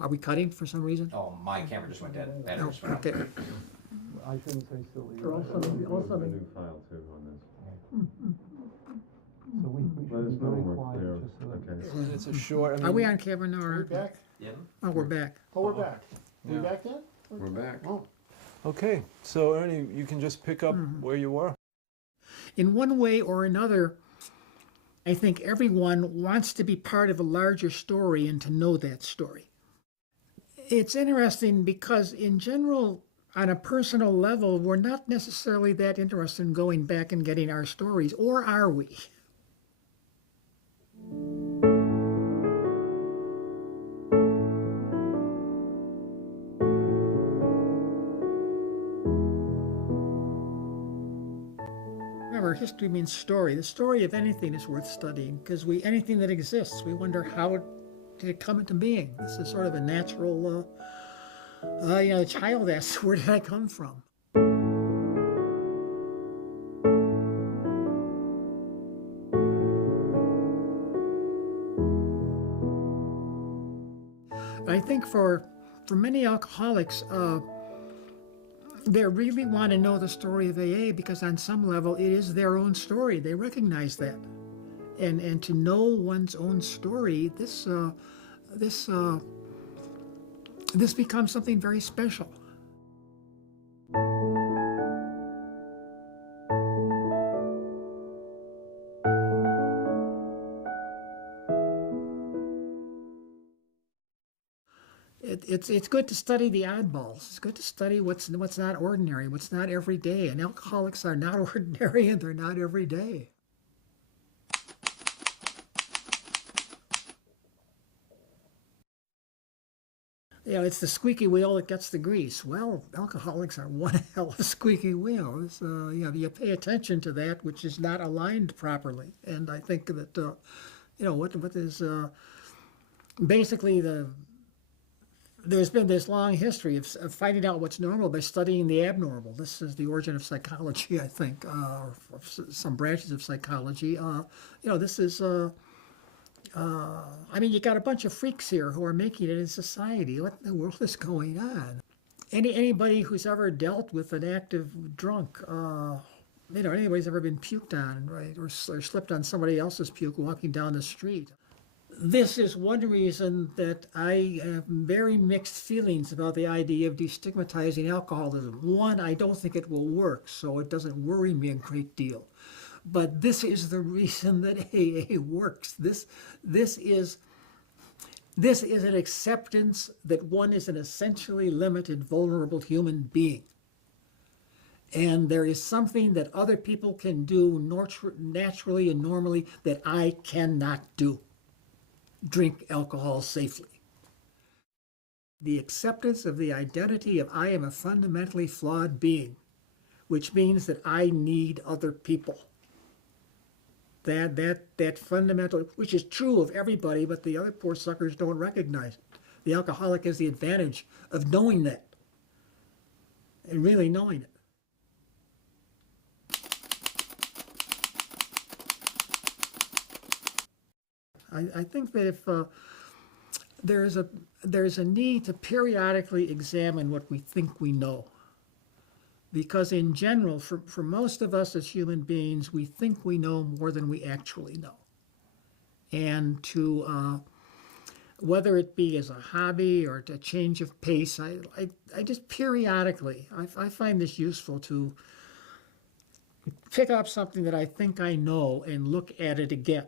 Are we cutting for some reason? Oh, my camera just went dead. Battery No, just went out. okay. I shouldn't say silly. Or also- A new file too on this. So we Let should us be know very when we're quiet, clear. just so that. Okay. And it's a short, Are we on camera now? Are we Or? back? Yeah. Oh, we're back. Oh, we're back. We Yeah. back then? We're back. Oh, Okay, so Ernie, you can just pick up where you were. In one way or another, I think everyone wants to be part of a larger story and to know that story. It's interesting because in general, on a personal level, we're not necessarily that interested in going back and getting our stories, or are we? Remember, history means story. The story of anything is worth studying because anything that exists, we wonder how did it come into being. This is sort of a natural, the child asks, where did I come from? I think for many alcoholics, they really want to know the story of AA because on some level it is their own story. They recognize that. And to know one's own story, this becomes something very special. It's good to study the oddballs. It's good to study what's not ordinary, what's not everyday. And alcoholics are not ordinary and they're not everyday. It's the squeaky wheel that gets the grease. Well, alcoholics are one hell of a squeaky wheel. You pay attention to that which is not aligned properly. And I think that, what is basically there's been this long history of finding out what's normal by studying the abnormal. This is the origin of psychology, I think, or some branches of psychology. This is, you got a bunch of freaks here who are making it in society. What in the world is going on? Anybody who's ever dealt with an active drunk, anybody's ever been puked on, right, or slipped on somebody else's puke walking down the street. This is one reason that I have very mixed feelings about the idea of destigmatizing alcoholism. One, I don't think it will work, so it doesn't worry me a great deal. But this is the reason that AA works. This is an acceptance that one is an essentially limited, vulnerable human being. And there is something that other people can do naturally and normally that I cannot do. Drink alcohol safely. The acceptance of the identity of I am a fundamentally flawed being, which means that I need other people. That fundamental, which is true of everybody, but the other poor suckers don't recognize it. The alcoholic has the advantage of knowing that and really knowing it. I think that if there's a need to periodically examine what we think we know. Because in general, for most of us as human beings, we think we know more than we actually know. And to, whether it be as a hobby or a change of pace, I just periodically, I find this useful to pick up something that I think I know and look at it again.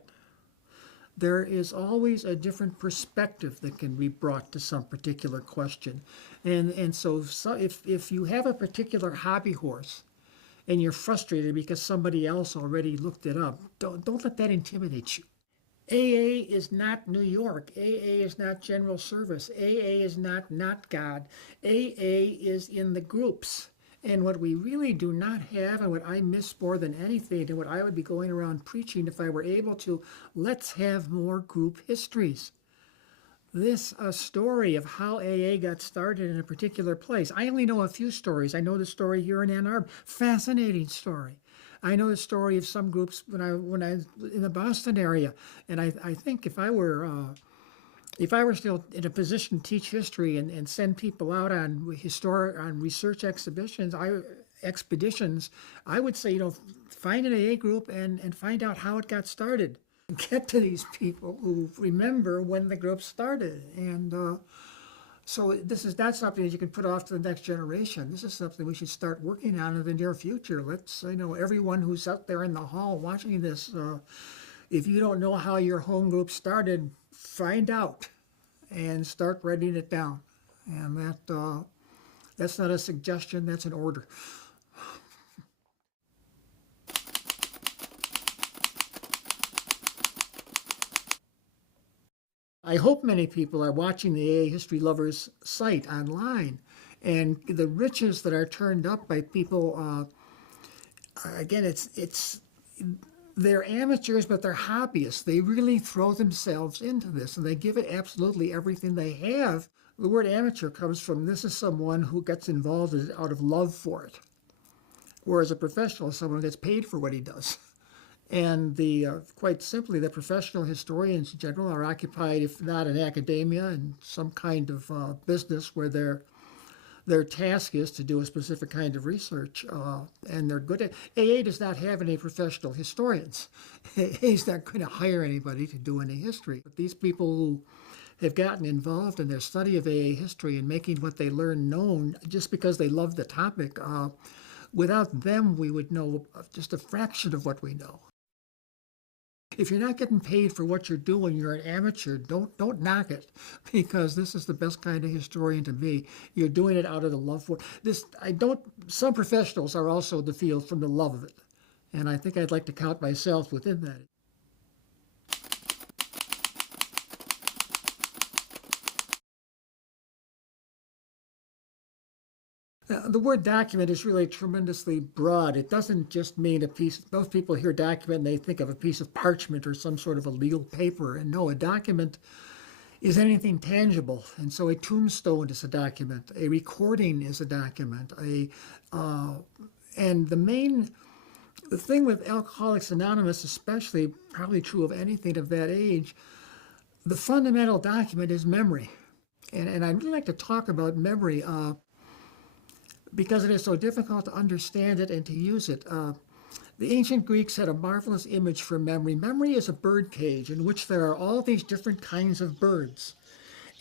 There is always a different perspective that can be brought to some particular question. And so if you have a particular hobby horse and you're frustrated because somebody else already looked it up, don't let that intimidate you. AA is not New York. AA is not General Service. AA is not God. AA is in the groups. And what we really do not have, and what I miss more than anything, and what I would be going around preaching if I were able to, let's have more group histories. This story of how AA got started in a particular place. I only know a few stories. I know the story here in Ann Arbor. Fascinating story. I know the story of some groups when I was in the Boston area. And I think if I were if I were still in a position to teach history and send people out on research expeditions, I would say, find an AA group and find out how it got started. Get to these people who remember when the group started. And so this is not something that you can put off to the next generation. This is something we should start working on in the near future. Let's, everyone who's out there in the hall watching this, if you don't know how your home group started, find out and start writing it down. And that's not a suggestion, that's an order. I hope many people are watching the AA History Lovers site online, and the riches that are turned up by people, again, they're amateurs, but they're hobbyists. They really throw themselves into this, and they give it absolutely everything they have. The word amateur comes from, this is someone who gets involved out of love for it, whereas a professional is someone who gets paid for what he does. And quite simply, the professional historians in general are occupied, if not in academia, in some kind of business where their task is to do a specific kind of research, and they're good at. AA does not have any professional historians. AA is not going to hire anybody to do any history. But these people who have gotten involved in their study of AA history and making what they learn known just because they love the topic, without them, we would know just a fraction of what we know. If you're not getting paid for what you're doing, you're an amateur. Don't knock it, because this is the best kind of historian to be. You're doing it out of the love for this. Some professionals are also in the field from the love of it, and I think I'd like to count myself within that. The word document is really tremendously broad. It doesn't just mean a piece. Most people hear document and they think of a piece of parchment or some sort of a legal paper. And no, a document is anything tangible. And so a tombstone is a document. A recording is a document. And the thing with Alcoholics Anonymous, especially, probably true of anything of that age, the fundamental document is memory. And I'd really like to talk about memory, because it is so difficult to understand it and to use it. The ancient Greeks had a marvelous image for memory. Memory is a bird cage in which there are all these different kinds of birds.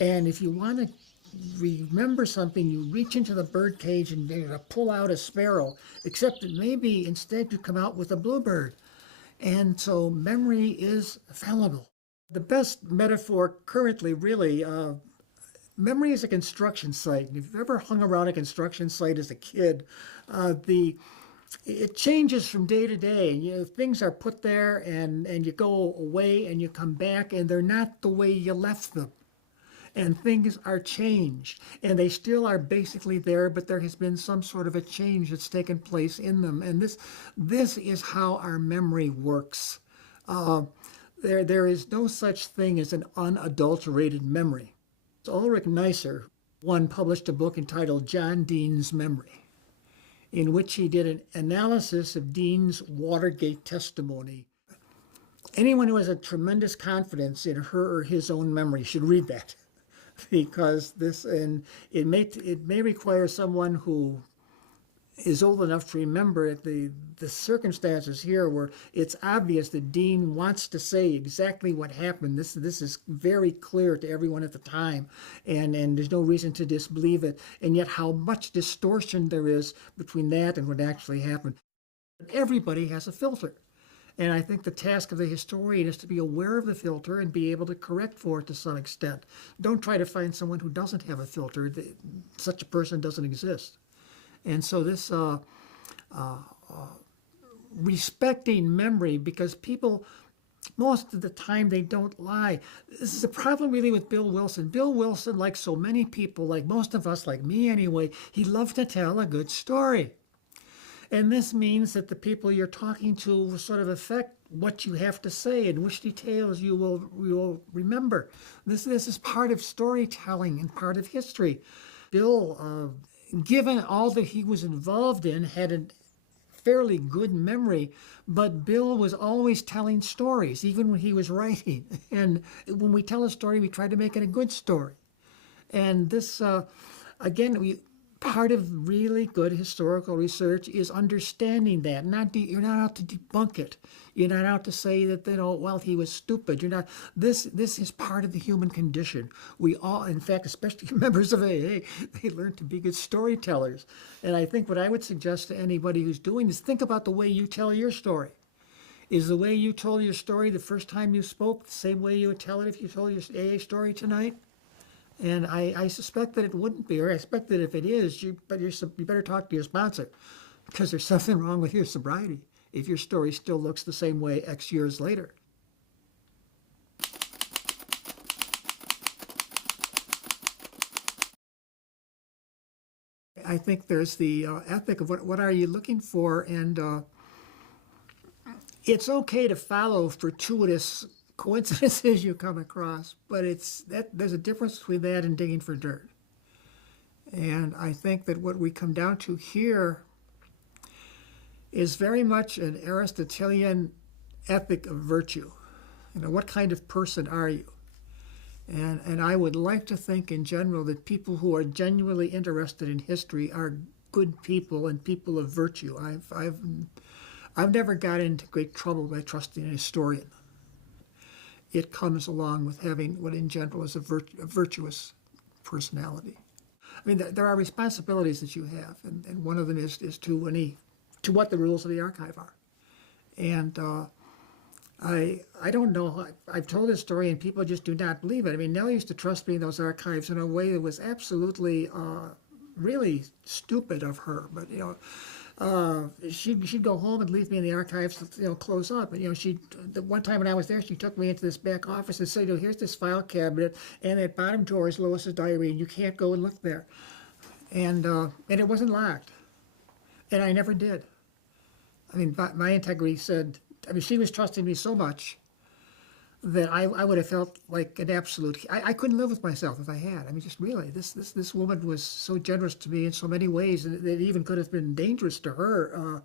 And if you want to remember something, you reach into the bird cage and pull out a sparrow, except that maybe instead you come out with a bluebird. And so memory is fallible. The best metaphor currently, really, memory is a construction site. If you've ever hung around a construction site as a kid, it changes from day to day. And things are put there, and you go away and you come back, and they're not the way you left them. And things are changed, and they still are basically there, but there has been some sort of a change that's taken place in them. And this is how our memory works. There is no such thing as an unadulterated memory. Ulrich Neisser published a book entitled John Dean's Memory, in which he did an analysis of Dean's Watergate testimony. Anyone who has a tremendous confidence in her or his own memory should read that, because it may require someone who is old enough to remember the circumstances here where it's obvious that Dean wants to say exactly what happened. This is very clear to everyone at the time, and there's no reason to disbelieve it, and yet how much distortion there is between that and what actually happened. Everybody has a filter, and I think the task of the historian is to be aware of the filter and be able to correct for it to some extent. Don't try to find someone who doesn't have a filter. Such a person doesn't exist. And so this respecting memory, because people, most of the time, they don't lie. This is a problem really with Bill Wilson. Bill Wilson, like so many people, like most of us, like me anyway, he loved to tell a good story. And this means that the people you're talking to will sort of affect what you have to say and which details you will remember. This is part of storytelling and part of history. Bill, given all that he was involved in, had fairly good memory, but Bill was always telling stories, even when he was writing. And when we tell a story, we try to make it a good story. And this, again, part of really good historical research is understanding that. You're not out to debunk it. You're not out to say that, well, he was stupid. You're not. This is part of the human condition. We all, in fact, especially members of AA, they learn to be good storytellers. And I think what I would suggest to anybody who's doing this, think about the way you tell your story. Is the way you told your story the first time you spoke the same way you would tell it if you told your AA story tonight? And I suspect that it wouldn't be, or I expect that if it is, you better talk to your sponsor, because there's something wrong with your sobriety if your story still looks the same way X years later. I think there's the ethic of what are you looking for, and it's okay to follow fortuitous coincidences you come across, but there's a difference between that and digging for dirt. And I think that what we come down to here is very much an Aristotelian ethic of virtue. What kind of person are you? And I would like to think in general that people who are genuinely interested in history are good people and people of virtue. I've never got into great trouble by trusting a historian. It comes along with having what in general is a virtuous personality. I mean, there are responsibilities that you have, and one of them is to what the rules of the archive are. And I don't know, I've told this story and people just do not believe it. I mean, Nell used to trust me in those archives in a way that was absolutely, really stupid of her. But, she'd go home and leave me in the archives, close up. And, the one time when I was there, she took me into this back office and said, here's this file cabinet, and at bottom drawer is Lois's diary, and you can't go and look there. And it wasn't locked. And I never did. I mean, my integrity said, she was trusting me so much that I would have felt like an absolute, I couldn't live with myself if I had. I mean, just really, this woman was so generous to me in so many ways that it even could have been dangerous to her.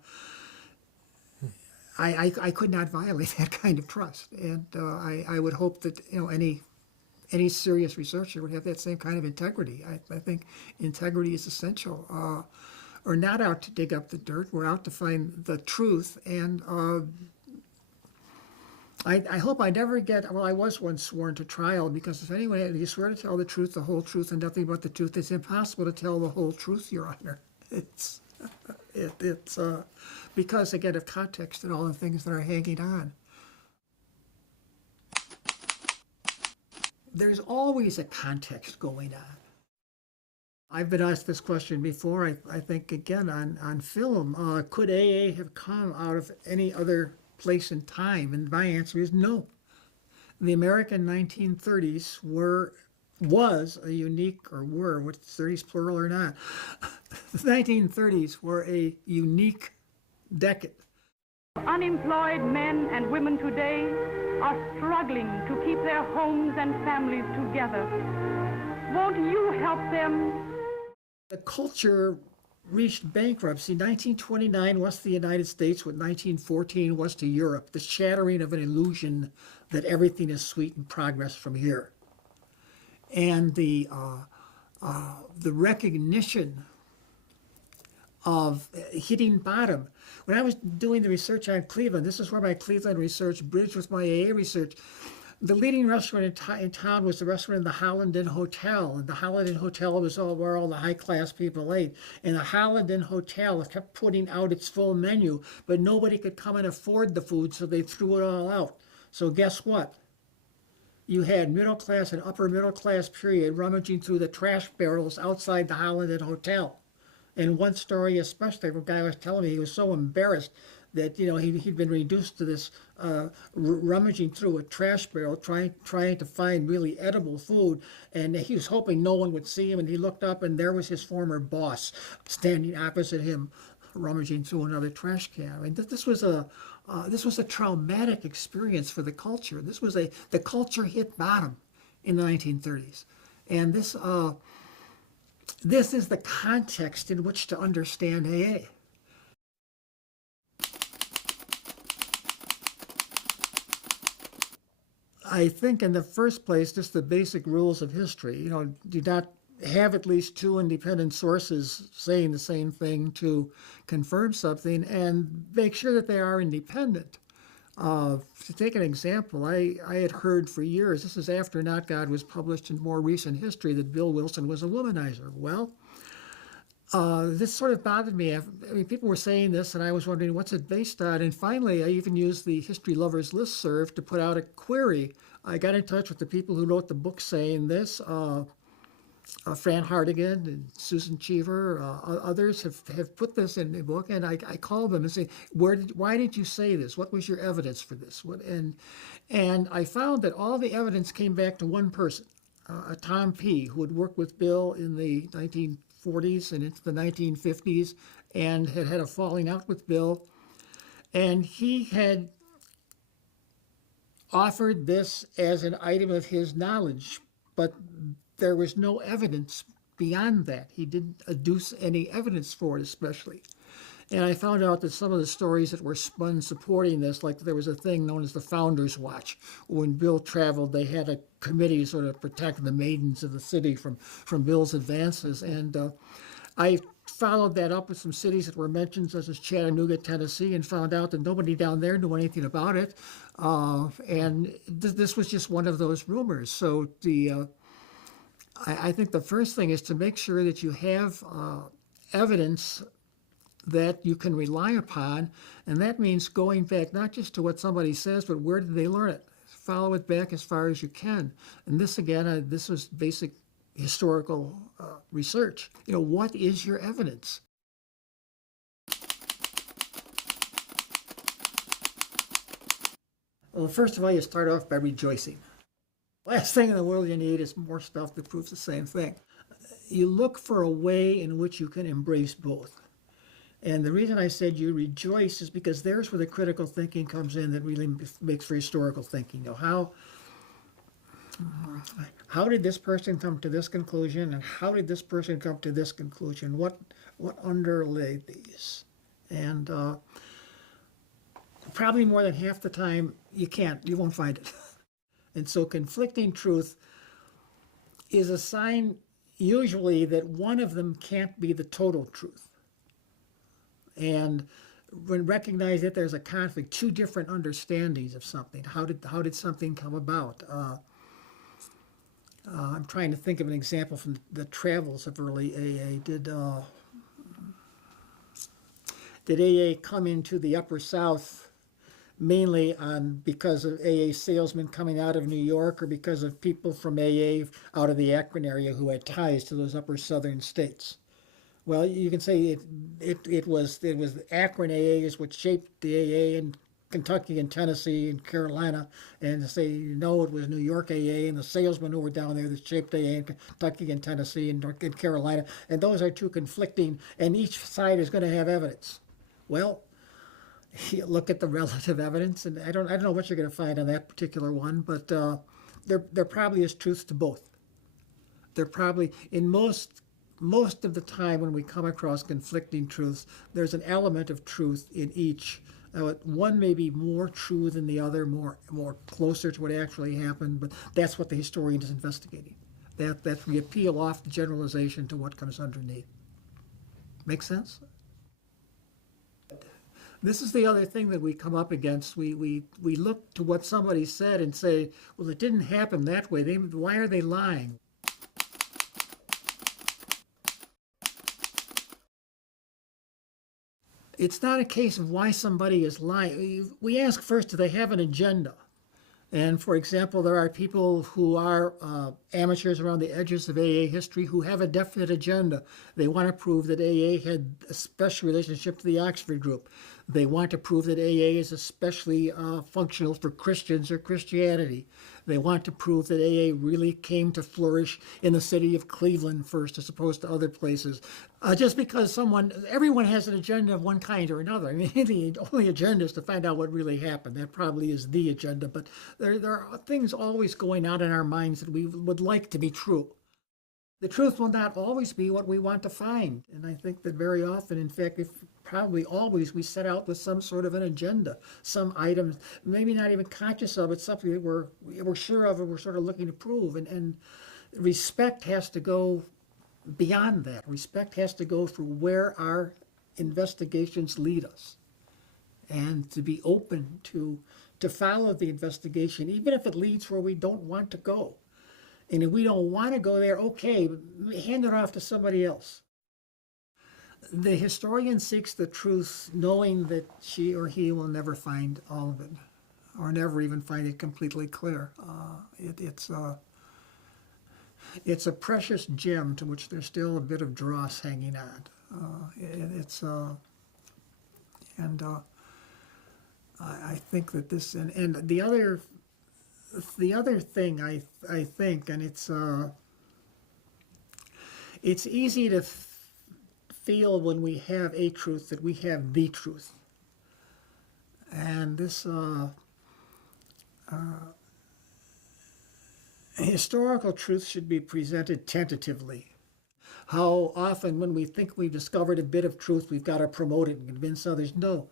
I could not violate that kind of trust. And I would hope that, any serious researcher would have that same kind of integrity. I think integrity is essential. We're not out to dig up the dirt. We're out to find the truth. And I hope I never I was once sworn to trial, because if anyone, you swear to tell the truth, the whole truth, and nothing but the truth, it's impossible to tell the whole truth, Your Honor. It's because, again, of context and all the things that are hanging on. There's always a context going on. I've been asked this question before, I think, again, on film. Could AA have come out of any other place and time? And my answer is no. The American 1930s was a unique, or were, what's 30s plural or not? The 1930s were a unique decade. Unemployed men and women today are struggling to keep their homes and families together. Won't you help them? The culture reached bankruptcy. 1929 was to the United States what 1914 was to Europe, the shattering of an illusion that everything is sweet and progress from here. And the recognition of hitting bottom. When I was doing the research on Cleveland, this is where my Cleveland research bridged with my AA research. The leading restaurant in town was the restaurant in the Hanlon Hotel. And the Hanlon Hotel was where all the high-class people ate. And the Hanlon Hotel kept putting out its full menu, but nobody could come and afford the food, so they threw it all out. So guess what? You had middle class and upper middle class period rummaging through the trash barrels outside the Hanlon Hotel. And one story especially, a guy was telling me he was so embarrassed that he'd been reduced to this rummaging through a trash barrel, trying to find really edible food, and he was hoping no one would see him. And he looked up, and there was his former boss standing opposite him, rummaging through another trash can. I mean, this was a traumatic experience for the culture. The culture hit bottom in the 1930s, and this is the context in which to understand AA. I think in the first place, just the basic rules of history, do not have at least two independent sources saying the same thing to confirm something, and make sure that they are independent. To take an example, I had heard for years, this is after Not God was published in more recent history, that Bill Wilson was a womanizer. Well, this sort of bothered me. I mean, people were saying this, and I was wondering, what's it based on? And finally, I even used the History Lovers listserv to put out a query. I got in touch with the people who wrote the book saying this. Fran Hardigan and Susan Cheever, others have put this in the book, and I called them and say, why did you say this? What was your evidence for this? And I found that all the evidence came back to one person, Tom P., who had worked with Bill in the 1940s and into the 1950s, and had had a falling out with Bill, and he had offered this as an item of his knowledge, but there was no evidence beyond that. He didn't adduce any evidence for it, especially. And I found out that some of the stories that were spun supporting this, like there was a thing known as the Founders Watch. When Bill traveled, they had a committee sort of protect the maidens of the city from Bill's advances. And I followed that up with some cities that were mentioned, such as Chattanooga, Tennessee, and found out that nobody down there knew anything about it. This was just one of those rumors. So I think the first thing is to make sure that you have evidence that you can rely upon, and that means going back not just to what somebody says, but where did they learn it? Follow it back as far as you can. And this, again, this was basic historical research. What is your evidence? Well, first of all, you start off by rejoicing. Last thing in the world you need is more stuff that proves the same thing. You look for a way in which you can embrace both. And the reason I said you rejoice is because there's where the critical thinking comes in that really makes for historical thinking. How did this person come to this conclusion, and how did this person come to this conclusion? What underlay these? And probably more than half the time you won't find it. And so conflicting truth is a sign usually that one of them can't be the total truth. And when recognize that there's a conflict, two different understandings of something. How did something come about? I'm trying to think of an example from the travels of early AA. Did AA come into the Upper South mainly because of AA salesmen coming out of New York, or because of people from AA out of the Akron area who had ties to those upper southern states? Well, you can say it was Akron AA is what shaped the AA in Kentucky and Tennessee and Carolina, and to say no, it was New York AA and the salesmen who were down there that shaped AA in Kentucky and Tennessee and Carolina, and those are two conflicting, and each side is going to have evidence. Well, you look at the relative evidence, and I don't know what you're going to find on that particular one, but there probably is truth to both. There probably, in most of the time when we come across conflicting truths, there's an element of truth in each. One may be more true than the other, more closer to what actually happened, but that's what the historian is investigating. That's we appeal off the generalization to what comes underneath. Make sense? This is the other thing that we come up against. We look to what somebody said and say, well, it didn't happen that way. Why are they lying? It's not a case of why somebody is lying. We ask first, do they have an agenda? And for example, there are people who are amateurs around the edges of AA history who have a definite agenda. They want to prove that AA had a special relationship to the Oxford group. They want to prove that AA is especially functional for Christians or Christianity. They want to prove that AA really came to flourish in the city of Cleveland first as opposed to other places. Just because everyone has an agenda of one kind or another. I mean, the only agenda is to find out what really happened. That probably is the agenda, but there are things always going on in our minds that we would like to be true. The truth will not always be what we want to find. And I think that very often, in fact, probably always we set out with some sort of an agenda, some item, maybe not even conscious of it, something that we're sure of and we're sort of looking to prove. And respect has to go beyond that. Respect has to go through where our investigations lead us, and to be open to follow the investigation, even if it leads where we don't want to go. And if we don't want to go there, okay, hand it off to somebody else. The historian seeks the truth knowing that she or he will never find all of it, or never even find it completely clear. It's a precious gem to which there's still a bit of dross hanging on. I think that this, and the other thing I think, and it's easy to feel when we have a truth that we have the truth, and this historical truth should be presented tentatively. How often when we think we've discovered a bit of truth, we've got to promote it and convince others. No,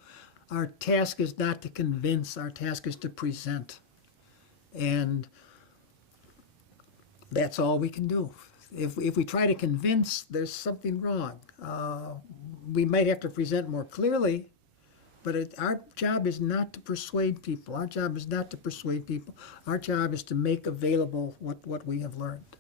our task is not to convince, our task is to present. And that's all we can do. If we try to convince, there's something wrong. We might have to present more clearly, but our job is not to persuade people. Our job is not to persuade people. Our job is to make available what we have learned.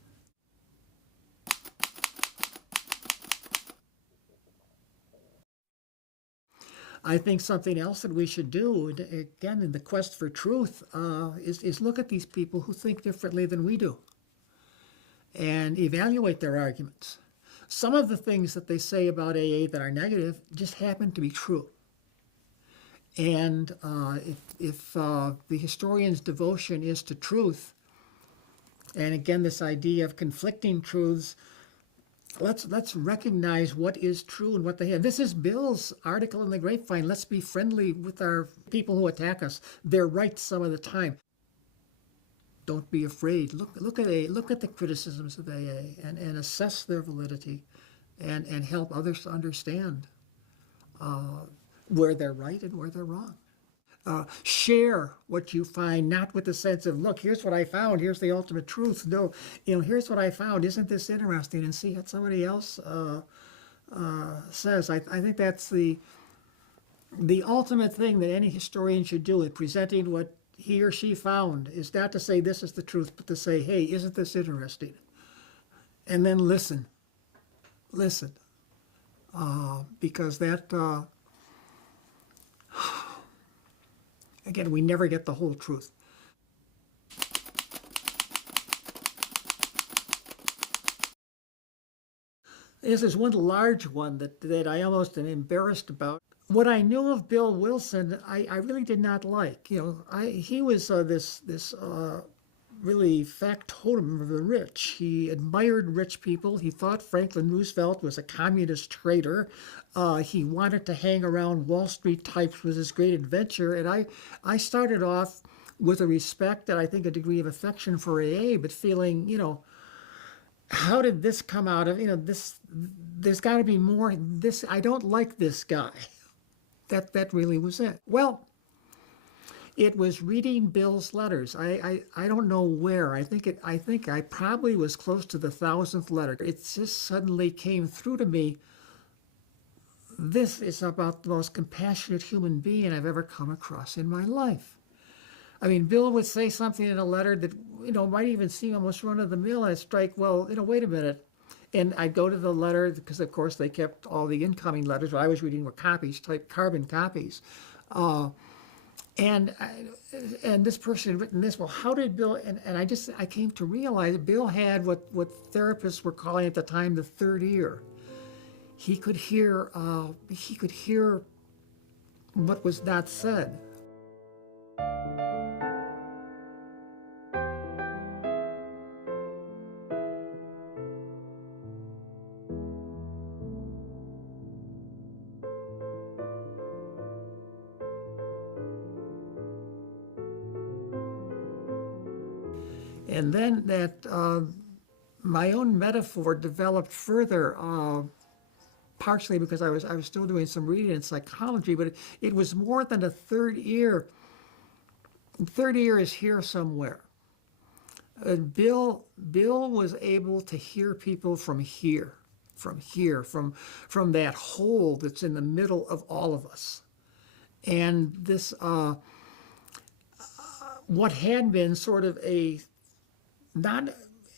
I think something else that we should do, again, in the quest for truth, is look at these people who think differently than we do and evaluate their arguments. Some of the things that they say about AA that are negative just happen to be true. And if the historian's devotion is to truth, and again, this idea of conflicting truths, let's recognize what is true and what they have. This is Bill's article in the Grapevine. Let's be friendly with our people who attack us. They're right some of the time. Don't be afraid. Look at the criticisms of AA and assess their validity, and help others to understand where they're right and where they're wrong. Share what you find, not with the sense of, look, here's what I found, here's the ultimate truth. No, here's what I found, isn't this interesting? And see what somebody else says. I think that's the ultimate thing that any historian should do in presenting what he or she found, is not to say this is the truth, but to say, hey, isn't this interesting? And then listen. Because that, again, we never get the whole truth. This is one large one that I almost am embarrassed about. What I knew of Bill Wilson, I really did not like. He was this really factotum of the rich. He admired rich people. He thought Franklin Roosevelt was a communist traitor. He wanted to hang around Wall Street types was his great adventure. And I started off with a respect and I think a degree of affection for AA, but feeling, how did this come out of, this, there's got to be more. I don't like this guy. That really was it. Well, it was reading Bill's letters. I don't know where. I think I probably was close to the 1,000th letter. It just suddenly came through to me. This is about the most compassionate human being I've ever come across in my life. I mean, Bill would say something in a letter that might even seem almost run of the mill, and strike. Well, wait a minute. And I'd go to the letter, because of course they kept all the incoming letters. What I was reading were copies, type carbon copies. And this person had written this. Well, how did Bill? And I came to realize that Bill had what therapists were calling at the time the third ear. He could hear what was not said. And then that my own metaphor developed further. partially because I was still doing some reading in psychology, but it was more than a third ear. Third ear is here somewhere. Bill was able to hear people from here, from that hole that's in the middle of all of us. And this, what had been sort of a, not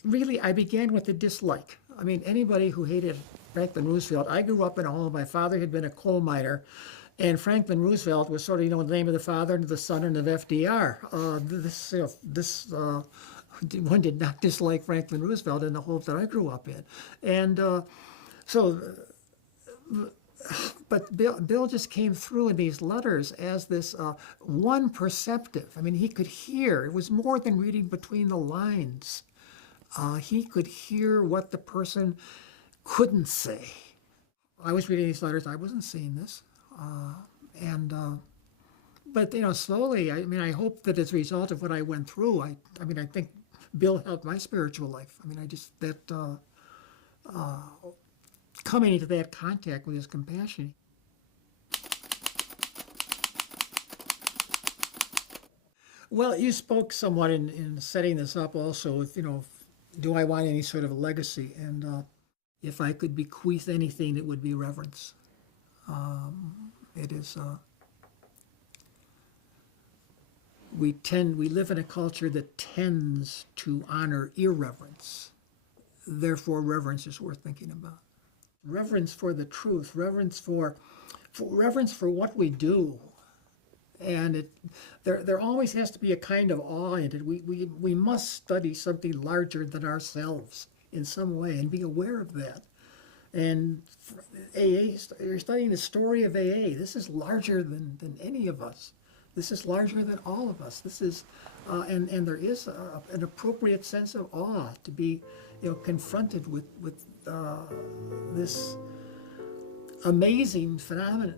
really, I began with a dislike. I mean, anybody who hated Franklin Roosevelt, I grew up in a home, my father had been a coal miner, and Franklin Roosevelt was sort of, the name of the father and the son and of FDR. One did not dislike Franklin Roosevelt in the home that I grew up in. And but Bill just came through in these letters as this one perceptive. I mean, he could hear. It was more than reading between the lines. He could hear what the person couldn't say. I was reading these letters. I wasn't seeing this. But slowly, I mean, I hope that as a result of what I went through, I think Bill helped my spiritual life. I mean, coming into that contact with his compassion. Well, you spoke somewhat in setting this up also, if, do I want any sort of a legacy? And if I could bequeath anything, it would be reverence. It is, we live in a culture that tends to honor irreverence. Therefore, reverence is worth thinking about. Reverence for the truth, reverence for what we do. And there always has to be a kind of awe in it. We must study something larger than ourselves in some way and be aware of that. And AA, you're studying the story of AA. This is larger than any of us. This is larger than all of us. This is, and there is an appropriate sense of awe to be, confronted with this amazing phenomenon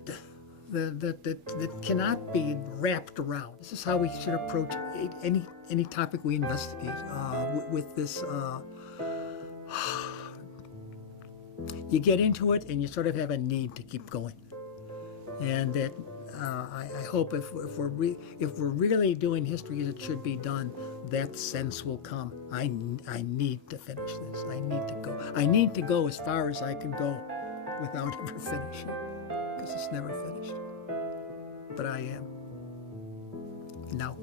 that cannot be wrapped around. This is how we should approach any topic we investigate with this. You get into it and you sort of have a need to keep going, and that I hope if we're really doing history as it should be done, that sense will come. I need to finish this. I need to go. I need to go as far as I can go without ever finishing, because it's never finished. But I am now.